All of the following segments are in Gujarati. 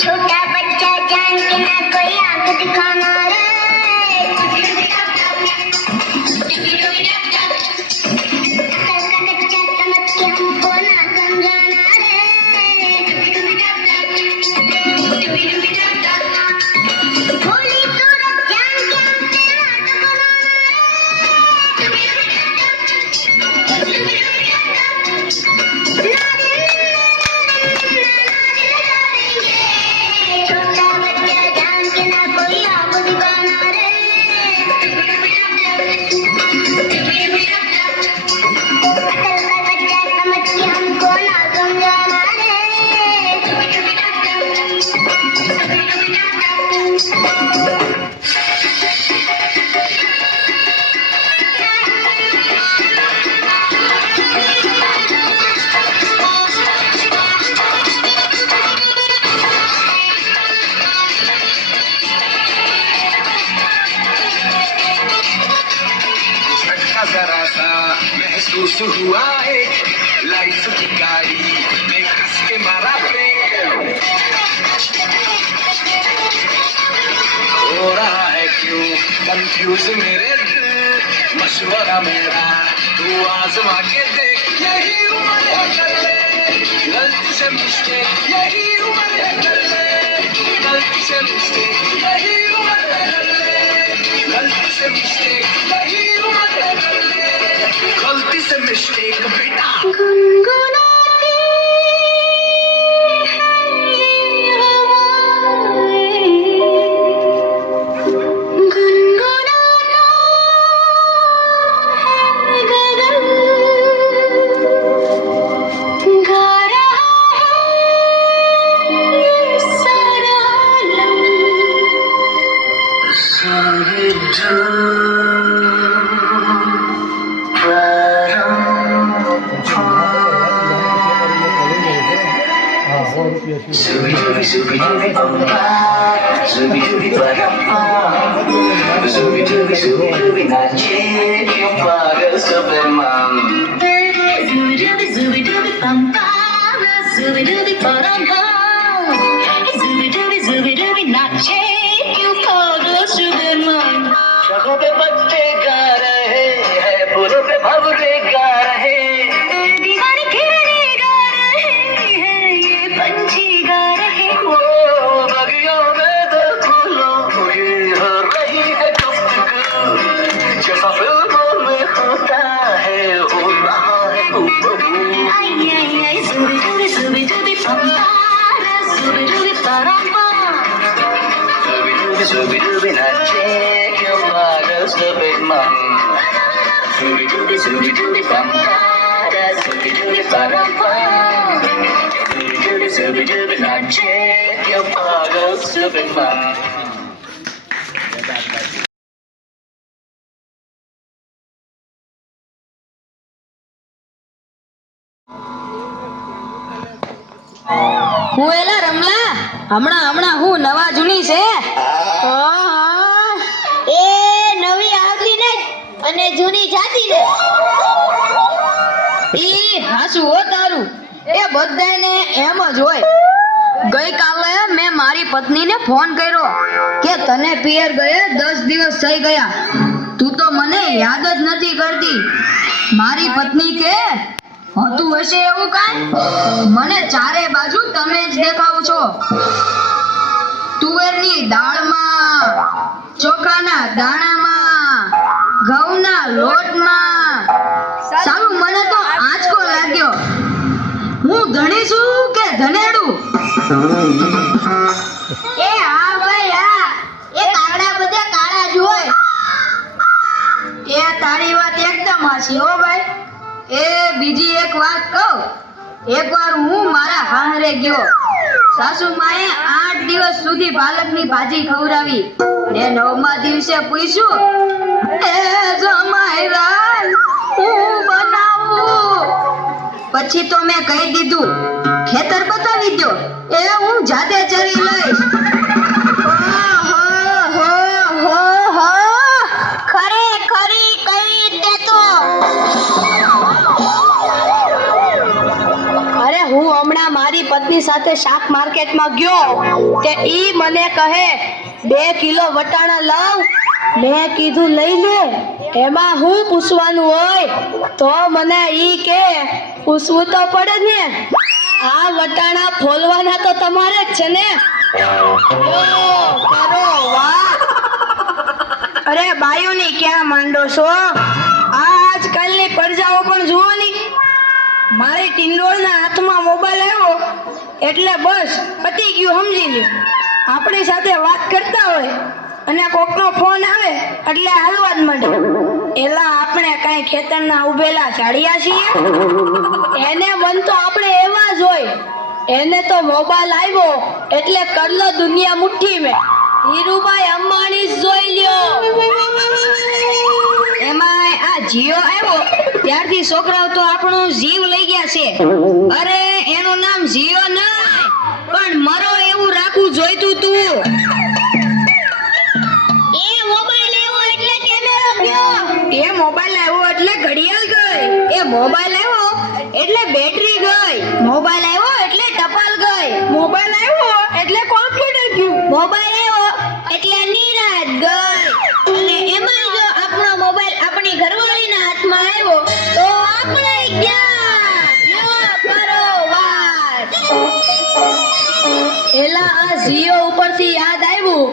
छोटा बच्चा जान के ना कोई आंख दिखाना रे हमको ना समझाना रे भोली सूरत जान के हमसे नाटक छोटा बच्चा जान के ना कोई आंख दिखाना रे हमको ना समझाना रे जरा सा महसूस हुआ है लाइफ की गाड़ी में घस के मारा ब्रेक हो रहा है क्यों कंफ्यूज मेरे दिल मशवरा मेरा तू आजमा के देख यही उम्र है कर ले गलती से मिस्टेक यही उम्र है कर ले गलती से मिस्टेक यही उम्र है कर ले गलती से मिस्टेक यही उम्र है कर ले गलती से मिस्टेक बेटा गुनगुनाती है ये हवाएं गुनगुनाता है गगन गा रहा है ये सारा आलम सारे Zubi dubi zubi dubi bamba, zubi dubi baramba, zubi dubi nache kyun pagal Superman. Zubi dubi pampa, zubi dubi paramba, zubi dubi nache क्यों पागल सुबरमन शखों पे पत्ते गा रहे हैं फूलों पे भंवरे गा रहे दीवार खिड़ने गा रहे हैं ये पंछी गा रहे वो बगियों में दो फूलों की हो रही है गुफ्तगू जैसा फिल्मों में होता है हो रहा है हुबहू आई आई आई zubi dubi pampa, zubi dubi paramba Zubi dubi nache kyun pagal Superman. Zubi dubi bamba, zubi dubi paramba, zubi dubi nache kyun pagal Superman. હું એલા રમલા હમણાં હું નવા જૂની છે એ નવી આવતી ને અને જૂની જાતી ને ઈ હાસુ હો તારું એ બધાને એમ જ હોય ગઈકાલે મેં મારી પત્નીને ફોન કર્યો કે તને પિયર ગયે 10 દિવસ થઈ ગયા તું તો મને યાદ જ નથી કરતી મારી પત્ની કે હોતું હશે એવું કાંઈ મને ચારે બાજુ તમે જ દેખાવ છો તુવેરની દાળમાં ચોખાના દાણામાં ઘઉંના લોટમાં સાલું મને તો આંચકો લાગ્યો હું ધણી છું કે ધનેડું એ હા ભાઈ હા એ કાગડા બધા કાળા જ હોય એ તારી વાત એકદમ હાચી હો ભાઈ એ બીજી એક વાત કહું એકવાર હું મારા હાહરે ગયો સાસુ માએ 8 દિવસ સુધી પાલકની ભાજી ખવડાવી ને 9મા દિવસે પૂછ્યું એ જમાઈ રાજ હું બનાવું પછી તો મેં કહી દીધું ખેતર બતાવી દો એ હું જાતે ચરી લઈશ ખરેખરી કહી દે તો અરે હું હમણાં વાતની સાથે શાક માર્કેટમાં ગયો તે ઈ મને કહે 2 કિલો વટાણા લાવ. મેં કીધું લઈ લે, એમાં હું પૂછવાનું હોય? તો મને ઈ કે પૂછવું તો પડે ને, આ વટાણા ફોલવાના તો તમારે જ છે ને. યો, કરો વાહ. અરે બાયુની ક્યાં માંડો છો? આજકાલની પ્રજાઓ પણ જુઓ ની. મારી ટિંડોળના હાથમાં મોબાઈલ આવ્યો એટલે બસ પતી ગયું, સમજી લ્યો. આપણી સાથે વાત કરતા હોય અને કોકનો ફોન આવે એટલે હાલવા જ માંડે. એલા આપણે કાંઈ ખેતરના ઉભેલા ઝાડિયા છીએ? એને મન તો આપણે એવા જ હોય. એને તો મોબાઈલ આવ્યો એટલે કરલો દુનિયા મુઠ્ઠી મેં. ધીરુભાઈ અંબાણી જ જોઈ લ્યો. એમાંય આ જીઓ આવ્યો ત્યારથી છોકરાઓ તો આપણો જીવ લઈ ગયા છે. અરે એનું નામ જીઓ નહીં પણ મરો એવું રાખવું જોઈતું તું. એ મોબાઈલ આવ્યો એટલે કેમેરો ગયો, એ મોબાઈલ આવ્યો એટલે ઘડિયાળ ગઈ, એ મોબાઈલ આવ્યો એટલે બેટરી ગઈ, મોબાઈલ આવ્યો એટલે ટપાલ ગઈ, મોબાઈલ આવ્યો એટલે કોમ્પ્યુટર ગયું, મોબાઈલ આવ્યો એટલે નિરાત ગઈ. અને એમાં જો આપણો મોબાઈલ આપણી ઘરવાળીના હાથમાં આવ્યો તો આપણે ગયા. યો કરો વાત. એલા આ જીઓ ઉપરથી યાદ આવ્યું,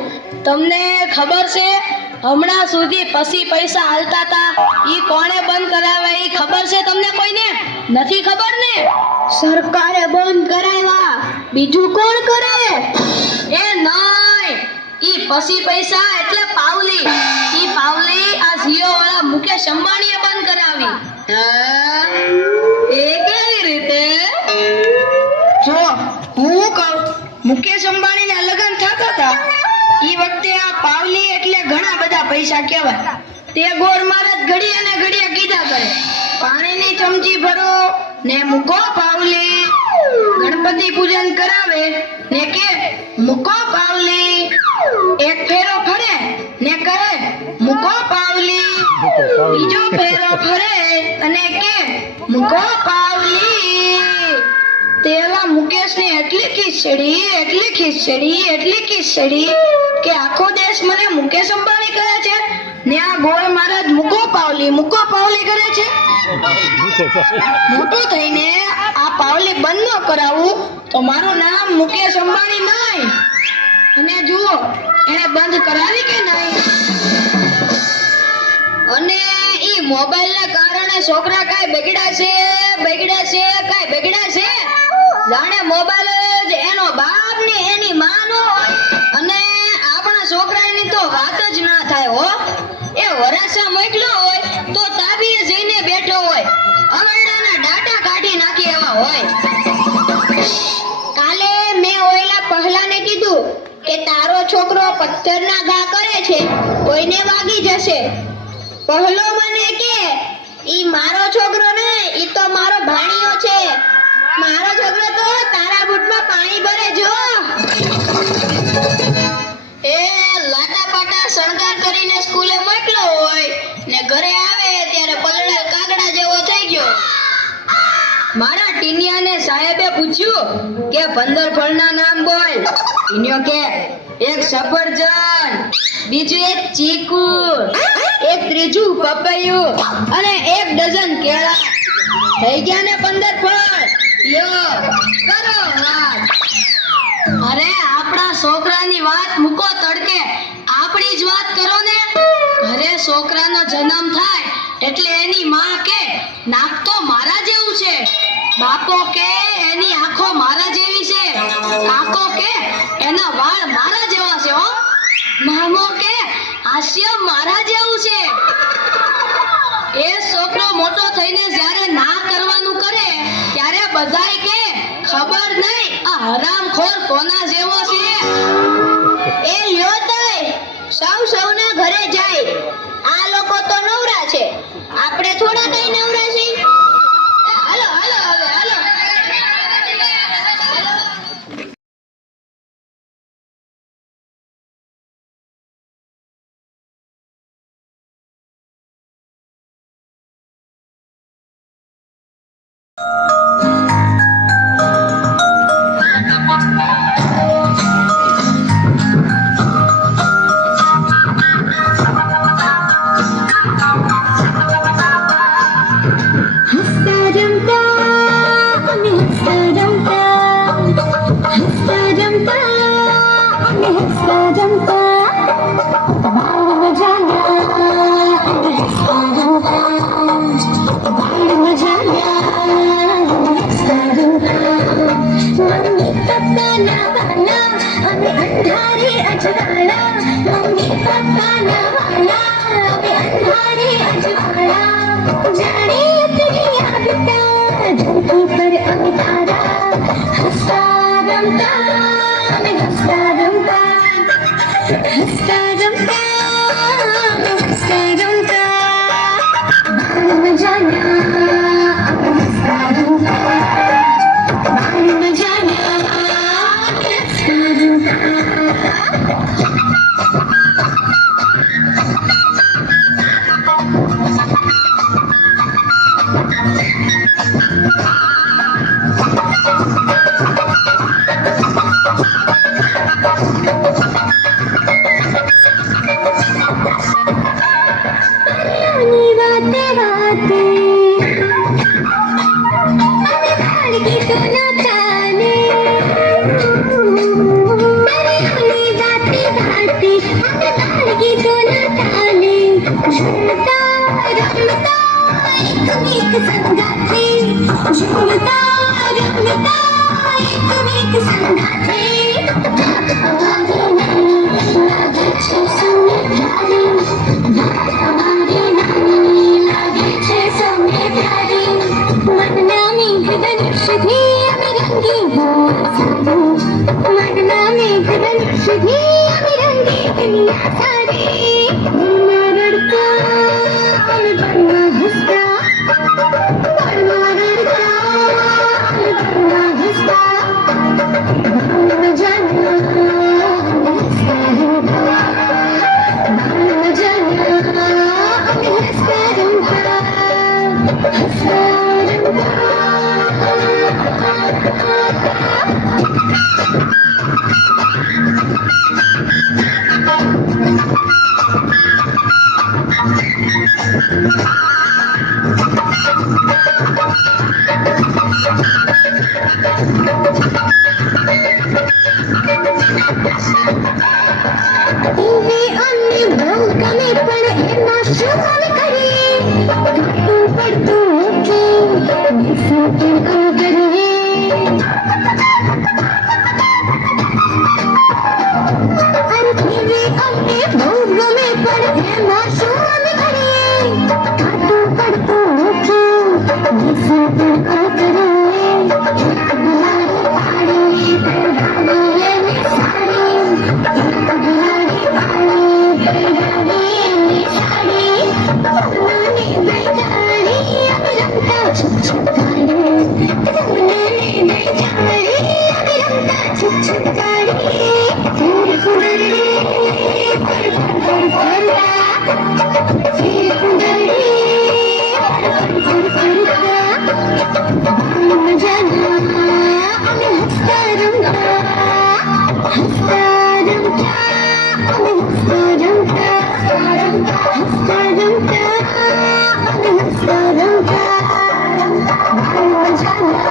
તમને ખબર છે હમણાં સુધી પછી પૈસા હાલતા હતા ઈ કોણે બંધ કરાવ્યા? ઈ ખબર છે તમને કોઈને? નથી ખબર ને? સરકારે બંધ કરાવ્યા, બીજું કોણ કરે? એ નહીં, ઈ પછી પૈસા એટલે પાવલી. ઈ પાવલી આ જીઓ વાળા મુકેશ અંબાણીએ બંધ કરાવી. એ કેવી રીતે? જો હું કહું, મુકેશ અંબાણીના લગ્ન થતા હતા ઈ વખતે આ પાવલી એટલે ઘણા બધા પૈસા કહેવાય. તે ગોર મહારાજ ઘડિયા ને ઘડિયા કીધા કરે, પાણીની ચમચી ભરો ને મૂકો પાવલી. ગણપતિ પૂજન કરાવે ને કે મૂકો પાવલી. એક ફેરો ફરે ને કરે મૂકો પાવલી. બીજો ફેરો ફરે અને કે મૂકો પાવલી. તેલા મુકેશને એટલી ખીચડી કે આખો દેશ મને મુકેશ અંબાણી કહે છે ને આ ગોળ મહારાજ મૂકો પાવલી કરે છે. મોટું થઈને આ પાવલી બંધ ન કરાવું તો મારું નામ મુકેશ અંબાણી નહીં. અને જુઓ એને બંધ કરાવી કે નહીં. અને ઈ મોબાઈલના કારણે છોકરા કાંઈ બગડ્યા છે. જાણે મોબાઈલ જ એનો બાપ ને એની માં નો હોય. અને આપણા છોકરાની તો વાત જ ના થાય હો. એ વરાસા મોકલ્યો હોય તો તાબીએ જઈને બેઠો હોય, અવળાના ડાટા કાઢી નાખી એવા હોય. કાલે મેં ઓયલા પહેલાને કીધું કે તારો છોકરો પથ્થરના ઘા કરે છે, કોઈને વાગી જશે. પહેલો મને કે ઈ મારો છોકરો ને, ઈ તો મારો ભાણિયો છે. મારો છોકરો તો તારા બૂટમાં પાણી ભરે જો. એ લાટા પાટા શણગાર કરીને સ્કૂલે મોકલ્યો હોય ને ઘરે આવે ત્યારે પલળેલ કાગડા જેવો થઈ ગયો. મારા ટીનિયાને સાહેબે પૂછ્યું કે 15 ફળના નામ બોલ. ટીનિયો કે એક સફરજન, બીજું એક ચીકુ, એક ત્રીજું પપૈયું અને 1 ડઝન કેળા. થઈ ગયા ને 15 ફળ. યો કરો વાત. અરે આપણા છોકરાની વાત મૂકો તડકે, આપણી જ વાત કરો ને. ઘરે છોકરાનો જન્મ થાય એટલે એની માં કે નાક તો મારા જેવું છે, બાપો કે એની આંખો મારા જેવી છે, કાકો કે એના વાળ મારા જેવા છે હો, મામો કે હાસ્ય મારા જેવું છે. એ છોકરો મોટો થઈને જ્યારે ના કરવાનું કરે ત્યારે બધાય કે ખબર નહીં આ હરામખોર કોના જેવો છે. એ લ્યો તોય સૌના ઘરે જાય. આ લોકો તો નવરા છે, આપણે થોડા કઈ નવરા છીએ. હાલો હવે હાલો. मम्मी पप्पा ना वाला अबे अंधारे अजवाला मम्मी पप्पा ना वाला अबे अंधारे अजवाला जाने अपनी आदता धरती पर अवतारा हंसता रमता मैं हंसता रमता हंसता रमता हंसता रमता बाहर न जाना हंसता रमता बाहर न जाना हंसता रमता पुरानी बातें अबे भाड़ की तो न जाने पुरानी बातें अबे भाड़ की तो न जाने झूमता रमता एक संगाथे झूमता रमता एक संगाथे हमारे नानी लागे छे सुने प्यारी हमारे नानी लागे छे सुने प्यारी मनमा मेघ धनुष भी अबे रंगी हो सारी मनमा मेघ धनुष भी अबे रंगी दुनिया सारी बनना लड़का अबे बनना हंसता बनना लड़का अबे बनना हंसता बाहर न जाना हंसता रहता बाहर न जाना अबे हंसता रहता हंसता रहता ટીવી અને ભોગને પણ એમાં શું કરે ઘટતું પડતું ઓકે બેસતું કરે અરે ટીવી અને ભોગને પણ એમાં શું કરે ઘટતું પડતું ઓકે બેસતું કરે ગુલાબી પાડી એની સાડી गुलाबी साड़ी सोनानी बैठाड़ी अब रंगता छुप छुप गाड़ी सोनानी बैठाड़ी अब रंगता छुप छुप गाड़ी फूल फुलड़ी फर फर फरदा फूल फुलड़ी फर फर फरदा बाहर न जाना हमें हंसता रंगा हंसता रंगा हंसता रंगा हंसता रंगा हंसता रंगा बाहर न जाना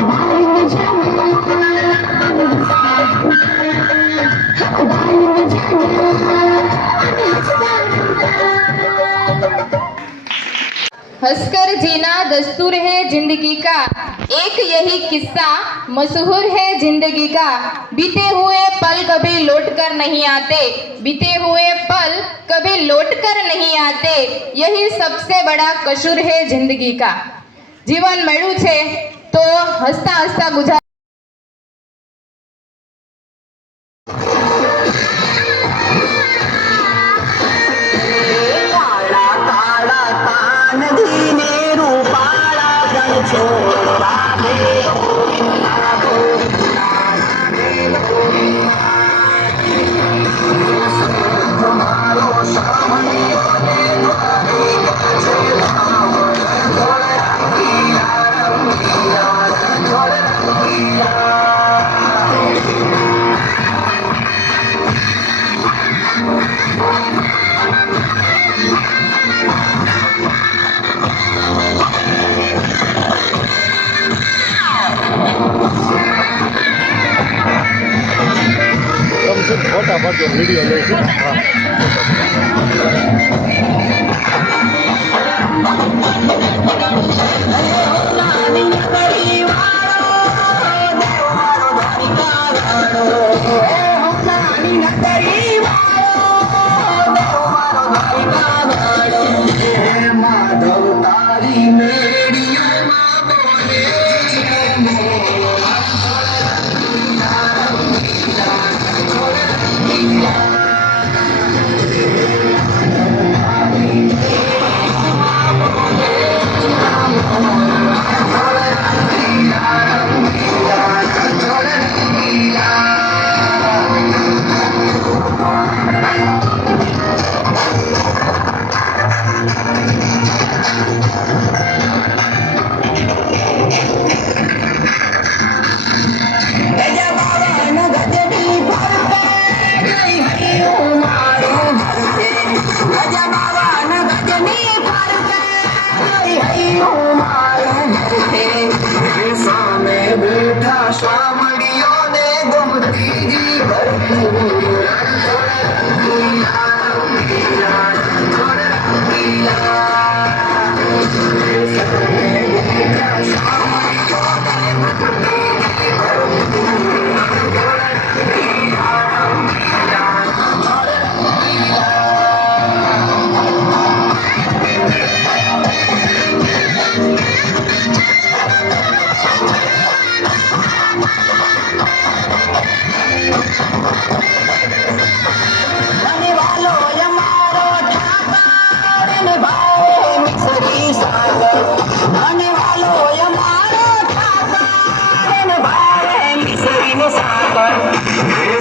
बाहर न जाना बाहर न जाना हंसता रंगा हंसकर जीना दस्तूर है जिंदगी का एक यही किस्सा मशहूर है जिंदगी का बीते हुए पल कभी लौट कर नहीं आते बीते हुए पल कभी लौट कर नहीं आते यही सबसे बड़ा कसूर है जिंदगी का जीवन મળ્યું છે તો હસતા હસતા ગુજાર ફટાફટ વિડીયો લઈશું.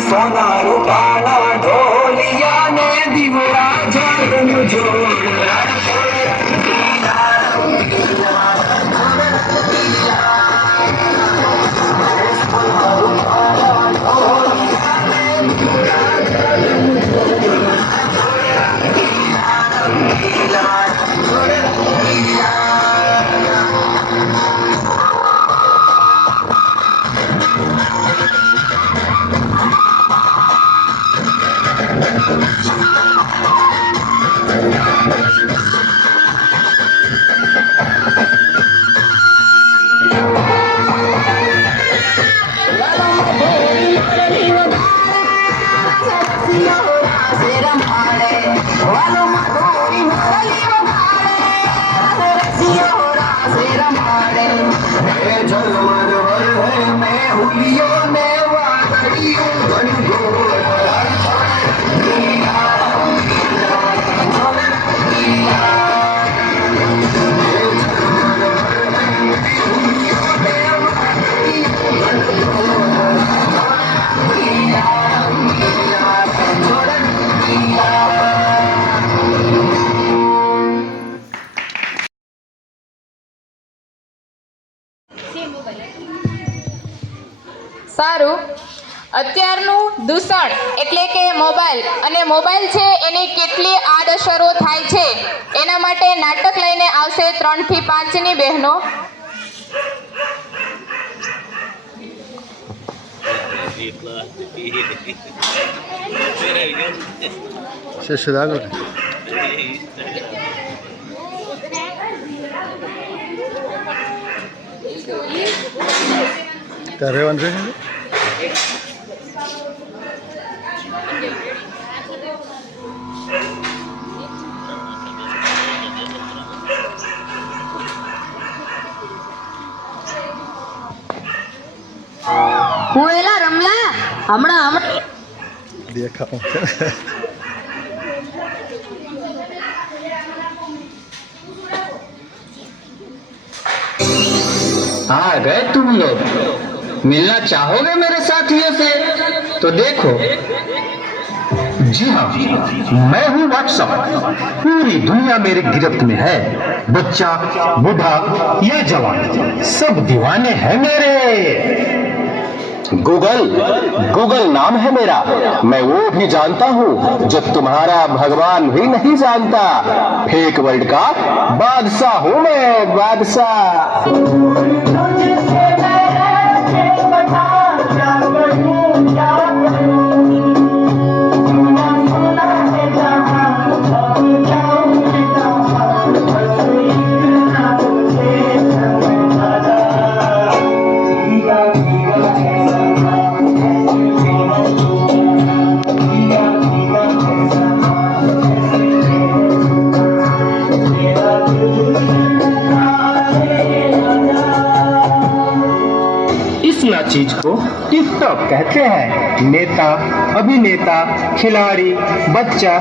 सोना रूपाला ढोलिया ने दीवड़ा जागन जोड़ा સારું. અત્યારનું દૂષણ એટલે કે મોબાઈલ અને મોબાઈલ છે એની કેટલી આડઅસરો થાય છે એના માટે નાટક લઈને આવશે 3 થી 5 ની બહેનો. હું એલા રમલા હમણાં દેખાવ आ गए तुम लोग. मिलना चाहोगे मेरे साथियों से? तो देखो. जी हाँ, मैं हूँ व्हाट्सएप. पूरी दुनिया मेरी गिरफ्त में है. बच्चा, बूढ़ा या जवान, सब दीवाने हैं मेरे. गूगल नाम है मेरा. मैं वो भी जानता हूँ जो तुम्हारा भगवान भी नहीं जानता. फेक वर्ल्ड का बादशाह हूँ मैं, बादशाह. चीज को टिकटॉक कहते हैं. नेता, अभिनेता, खिलाड़ी, बच्चा,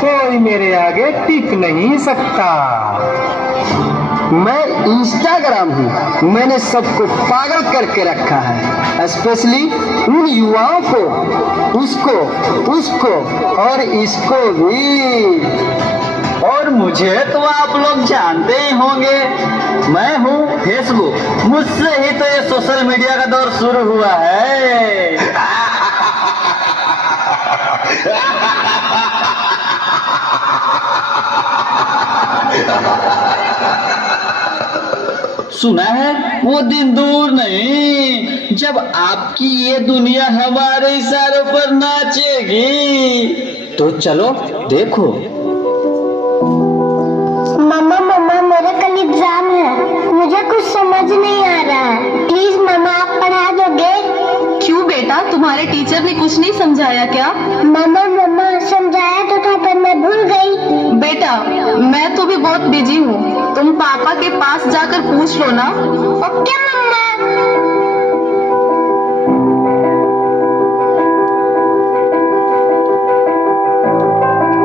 कोई मेरे आगे टिक नहीं सकता. मैं इंस्टाग्राम हूँ. मैंने सबको पागल करके रखा है, स्पेशली उन युवाओं को, उसको और इसको भी. और मुझे तो आप लोग जानते ही होंगे. मैं हूँ फेसबुक. मुझसे ही तो ये सोशल मीडिया का दौर शुरू हुआ है. सुना है वो दिन दूर नहीं जब आपकी ये दुनिया हमारे इशारों पर नाचेगी. तो चलो देखो. मम्मा मेरा कल एग्जाम है, मुझे कुछ समझ नहीं आ रहा है. प्लीज मम्मा आप पढ़ा दोगे? क्यों बेटा, तुम्हारे टीचर ने कुछ नहीं समझाया क्या? मम्मा समझाया तो था पर मैं भूल गई. बेटा मैं तो भी बहुत बिजी हूँ, तुम पापा के पास जाकर पूछ लो ना. ओके मम्मा.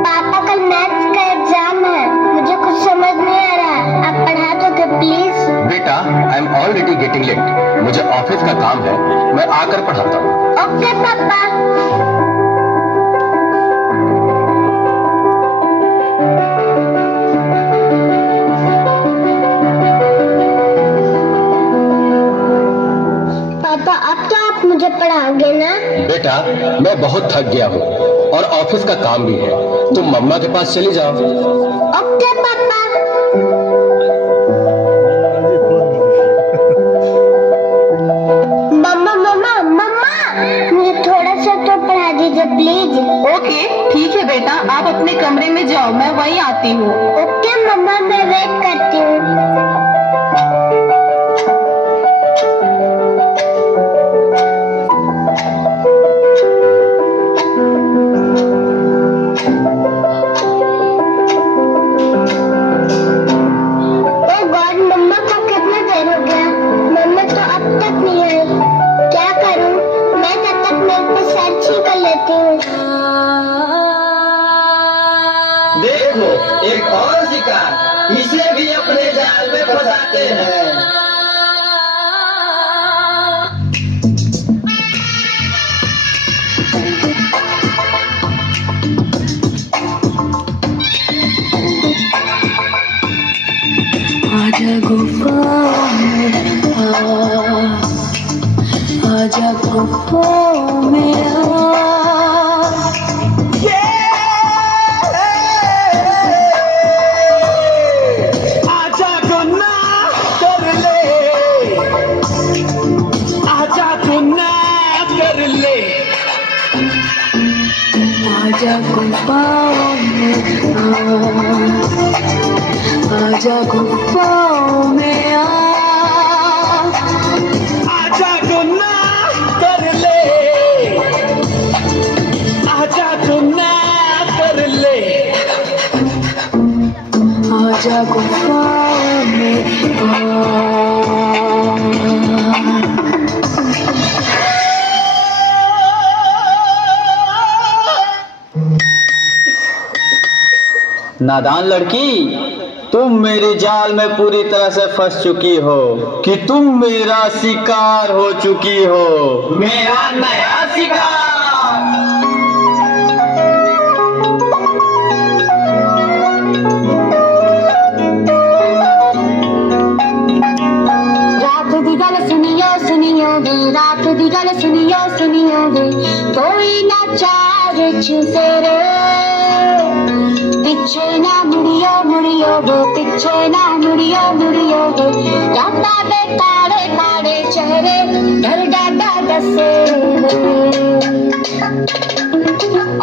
पापा कल मैथ्स का एग्जाम है, मुझे कुछ समझ नहीं आ रहा, आप पढ़ा दोगे प्लीज? बेटा, I am already getting late. मुझे ऑफिस का काम है, मैं आकर पढ़ाता हूँ। ओके पापा। पापा अब तो आप मुझे पढ़ाओगे ना? बेटा, मैं बहुत थक गया हूँ और ऑफिस का काम भी है, तुम मम्मा के पास चली जाओ। ओके पापा। मम्मा मम्मा मम्मा, मुझे थोड़ा सा तो पढ़ा दीजिए प्लीज। ओके ठीक है बेटा, आप अपने कमरे में जाओ, मैं वहीं आती हूँ। ओके मम्मा, मैं वेट करती हूँ। ओ गॉड, मम्मा को कितना देर हो गया, मम्मा तो अब तक नहीं आई। क्या करूं? मैं तब तक मेरे पे सर्च ही कर लेती हूँ। देखो, एक और शिकार, इसे भी अपने जाल में फंसाते हैं। आजा गुफा में आजा गुफा में आजा गुनाह कर ले, आजा गुनाह कर ले। आजा गुफा में आजा गुफा में आजा गुनाह कर ले, आजा गुनाह कर ले। आजा गुफा में नादान लड़की, तुम मेरे जाल में पूरी तरह से फंस चुकी हो कि तुम मेरा शिकार हो चुकी हो। मेरा नया शिकार। रात दी गल सुनियो सुनियो वे, रात दी गल सुनियो सुनियो वे, कोई ना चार तेरे पीछे ना मुड़ियो मुड़ियो वे, पीछे ना मुड़ियो मुड़ियो वे। राता दे काले काले चेहरे, डर डाटा दसे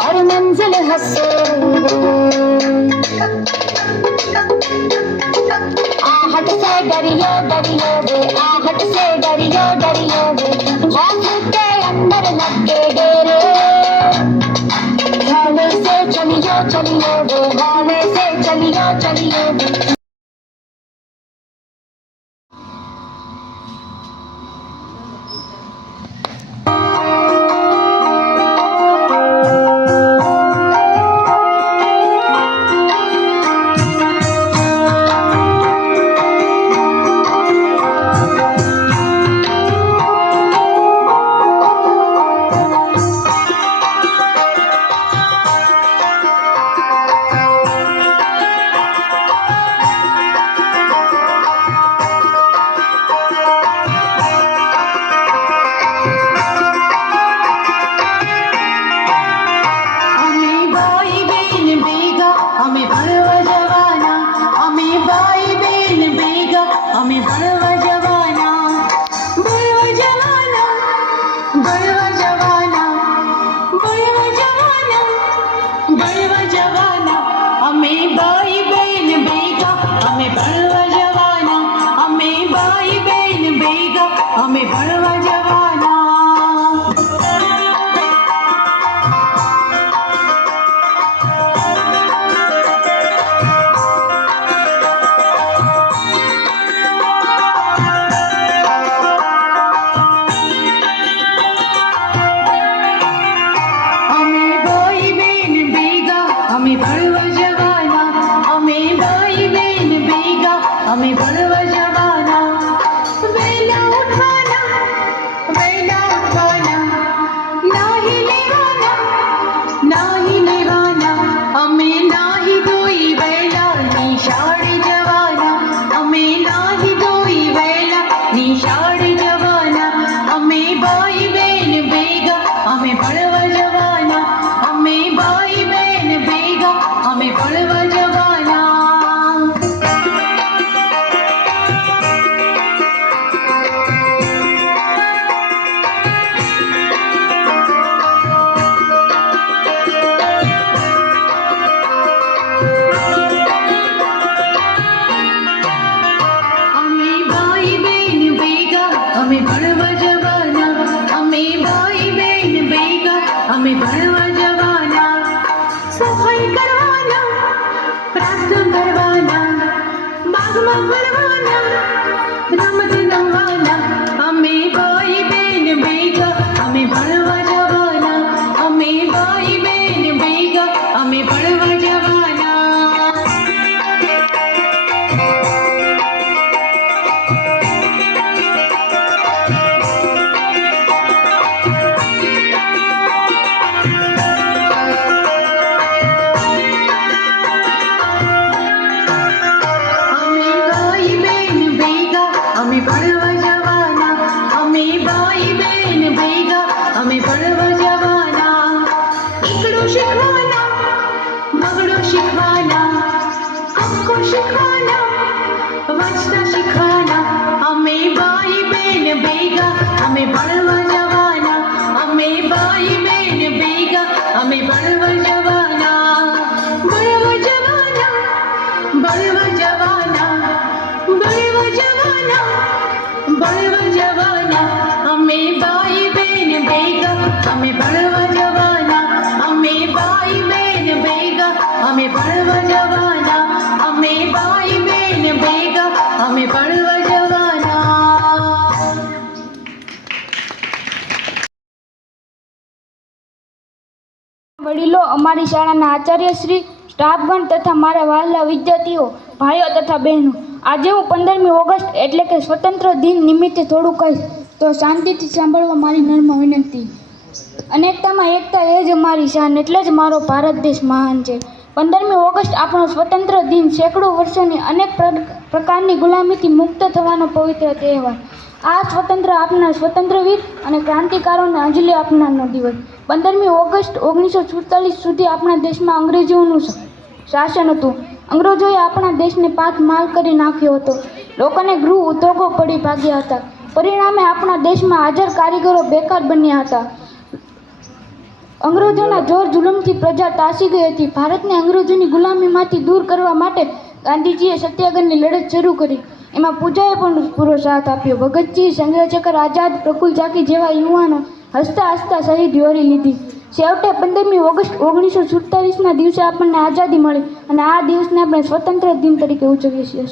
और मंजिल हंसे। आहट से डरियो डरियो वे, आहट से डरियो डरियो वे, खौफ के अंदर लगे डेरे। हौले से चलियो चलियो वे, हौले से चलियो चलियो वे। રમવાના, બાગમાં ફરવાના, રમત રમવાના, અમે ભાઈ બેન ભેગા, અમે ભણવા જવાના, અમે ભાઈ બેન ભેગા, અમે ભણવા જવાના. અમે ભાઈ બેન ભેગા, અમે ભણવા જવાના, અમે ભાઈ બેન ભેગા, અમે ભણવા જવાના. એકડું શીખવાના, બગડું શીખવાના, કક્કો શીખવાના, વાંચતા શીખવાના, અમે ભાઈ બેન ભેગા, અમે ભણવા જવાના, અમે ભાઈ બેન ભેગા, અમે ભણવા જવાના. ભણવા જવાના, ભણવા જવાના, ભણવા જવાના, ભણવા જવાના, અમે ભાઈ બેન ભેગા, અમે ભણવા જવાના, અમે ભાઈ બેન ભેગા, અમે ભણવા જવાના, અમે ભાઈ બેન ભેગા, અમે ભણવા જવાના. વડીલો, અમારી શાળાના આચાર્યશ્રી, સ્ટાફગણ તથા મારા વહાલા વિદ્યાર્થીઓ, ભાઈઓ તથા બહેનો, આજે હું 15મી ઓગસ્ટ એટલે કે સ્વતંત્ર દિન નિમિત્તે થોડું કહીશ, તો શાંતિથી સાંભળવા મારી નમ્ર વિનંતી. અનેકતામાં એકતા એ જ અમારી શાન, એટલે જ મારો ભારત દેશ મહાન છે. 15મી ઓગસ્ટ આપણો સ્વતંત્ર દિન સેંકડો વર્ષોની અનેક પ્રકારની ગુલામીથી મુક્ત થવાનો પવિત્ર તહેવાર. આ સ્વતંત્ર આપનાર સ્વતંત્રવીર અને ક્રાંતિકારોને અંજલિ આપનારનો દિવસ. 15મી ઓગસ્ટ 1947 સુધી આપણા દેશમાં અંગ્રેજોનું શાસન હતું. અંગ્રેજોએ આપણા દેશને પાથમાલ કરી નાખ્યો હતો. લોકોને ગૃહ ઉદ્યોગો પડી ભાગ્યા હતા. પરિણામે આપણા દેશમાં હાજર કારીગરો બેકાર બન્યા હતા. અંગ્રેજોના જોર જુલમથી પ્રજા તાસી ગઈ હતી. ભારતને અંગ્રેજોની ગુલામીમાંથી દૂર કરવા માટે ગાંધીજીએ સત્યાગ્રહની લડત શરૂ કરી. એમાં પૂજાએ પણ પૂરો સાથ આપ્યો. ભગતસિંહ, ચંદ્રશેખર આઝાદ, પ્રફુલ્લ ઝાકી જેવા યુવાનો હસતા હસતા શહીદ વરી લીધી. છેવટે 15મી ઓગસ્ટ 1947ના દિવસે આપણને આઝાદી મળી અને આ દિવસને આપણે સ્વતંત્ર દિન તરીકે ઉજવીએ છીએ.